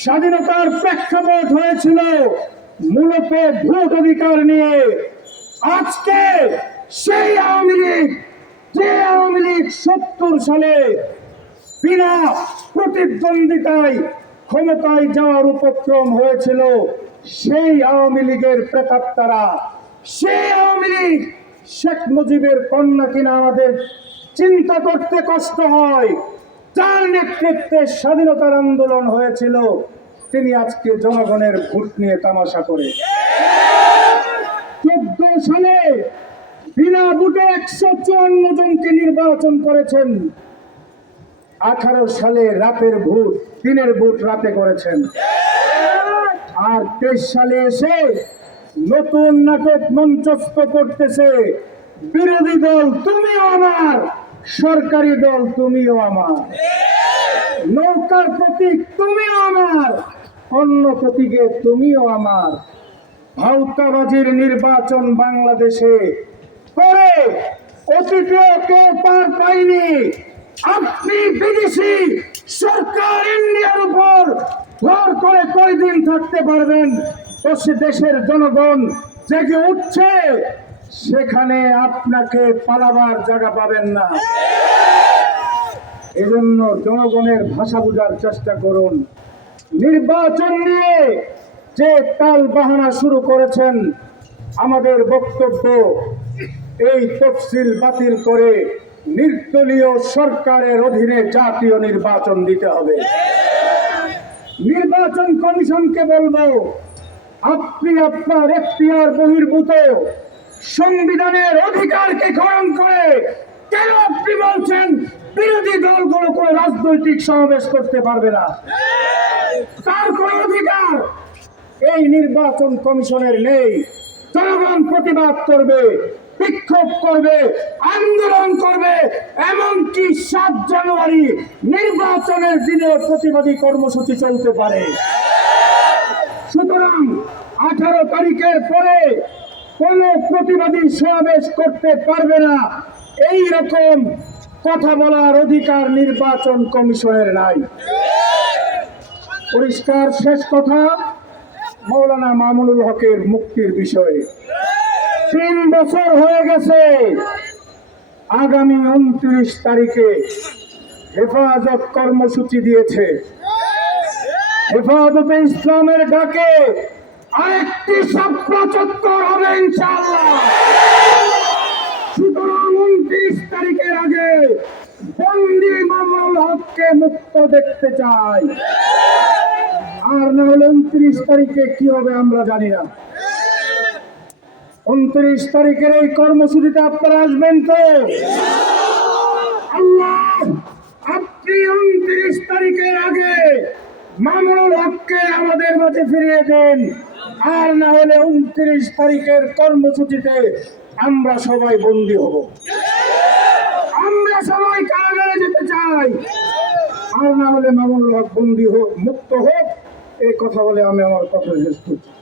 স্বাধীনতার প্রেক্ষাপট হয়েছিল মূলত ভোট অধিকার নিয়ে। আজকে সেই আওয়ামী লীগ, যে আওয়ামী লীগ সত্তর সালে বিনা প্রতিদ্বন্দ্বিতায় ক্ষমতায় যাওয়ার উপক্রম হয়েছিল, সেই আওয়ামী লীগের প্রেতাত্মারা। সেই আওয়ামী লীগ, শেখ মুজিবের কন্যা কিনা আমাদের চিন্তা করতে কষ্ট হয়। যার নেতৃত্বে স্বাধীনতার আন্দোলন হয়েছিল, তিনি আজকে জনগণের ভোট নিয়ে তামাশা করে। চোদ্দ সালে বিনা ভোটে একশো চুয়ান্ন জনকে নির্বাচন করেছেন। আঠারো সালে রাতের ভোট, দিনের ভোট রাতে করেছেন। আর তেইশ সালে এসে নতুন নাটক মঞ্চস্থ করতেছে বিরোধী দল, তুমিও আমার। সরকারি দল তুমিও আমার। নৌকার প্রতীক তুমিও আমার। অন্য প্রতীকে তুমিও আমার। ভাউতাবাজির নির্বাচন বাংলাদেশে করে অতীতে কেউ পার পায়নি। আপনি বিদেশি সরকার ইন্ডিয়ার উপর ভর করে কয়দিন থাকতে পারবেন? দেশের জনগণ জেগে উঠছে। সেখানে আপনাকে পালাবার জায়গা পাবেন না। এজন্য জনগণের ভাষা বোঝার চেষ্টা করুন। নির্বাচন নিয়ে যে তাল বাহানা শুরু করেছেন, আমাদের বক্তব্য এই তফসিল বাতিল করে নির্দলীয় সরকারের অধীনে জাতীয় নির্বাচন দিতে হবে। নির্বাচন কমিশনকে বলব, আপনি আপনার এখতিয়ার বহির্ভূত সংবিধানের অধিকারকে গ্রহণ করে কেন আপনি বলছেন বিরোধী দলগুলো কোনো রাজনৈতিক সমাবেশ করতে পারবে না? তার কোন অধিকার? এই নির্বাচন কমিশনের নেই। জনগণ প্রতিবাদ করবে, বিক্ষোভ করবে, আন্দোলন করবে, এমনকি সাত জানুয়ারি নির্বাচনের দিনে প্রতিবাদী কর্মসূচি চলতে পারে। সুতরাং আঠারো তারিখের পরে কোন প্রতিবাদী সমাবেশ করতে পারবে না। এই রকম কথা বলার অধিকার নির্বাচন কমিশনের নাই। পরিষ্কার শেষ কথা, মৌলানা মামুনুল হকের মুক্তির বিষয়ে। তিন বছর হয়ে গেছে, আগামী উনত্রিশ তারিখে হেফাজত কর্মসূচি দিয়েছে। হেফাজতে ইসলামের ডাকে আরেকটি সাপ্লা চত্বর হবে ইনশাআল্লাহ। সুতরাং উনত্রিশ তারিখের আগে বন্দি মামুল হককে মুক্ত দেখতে চাই। আর না হলে উনত্রিশ তারিখে কি হবে আমরা জানি না। উনত্রিশ তারিখের এই কর্মসূচিতে আপনারা আসবেন তো? আল্লাহ, আপনি উনত্রিশ তারিখের আগে মামুনুল হককে আমাদের মাঝে ফিরিয়ে দেন। আর না হলে উনত্রিশ তারিখের কর্মসূচিতে আমরা সবাই বন্দী হব। আমরা সবাই কারাগারে যেতে চাই। আর না হলে মামুনুল হক বন্দী হোক, মুক্ত হোক, এই কথা বলে আমি আমার কথা শেষ করছি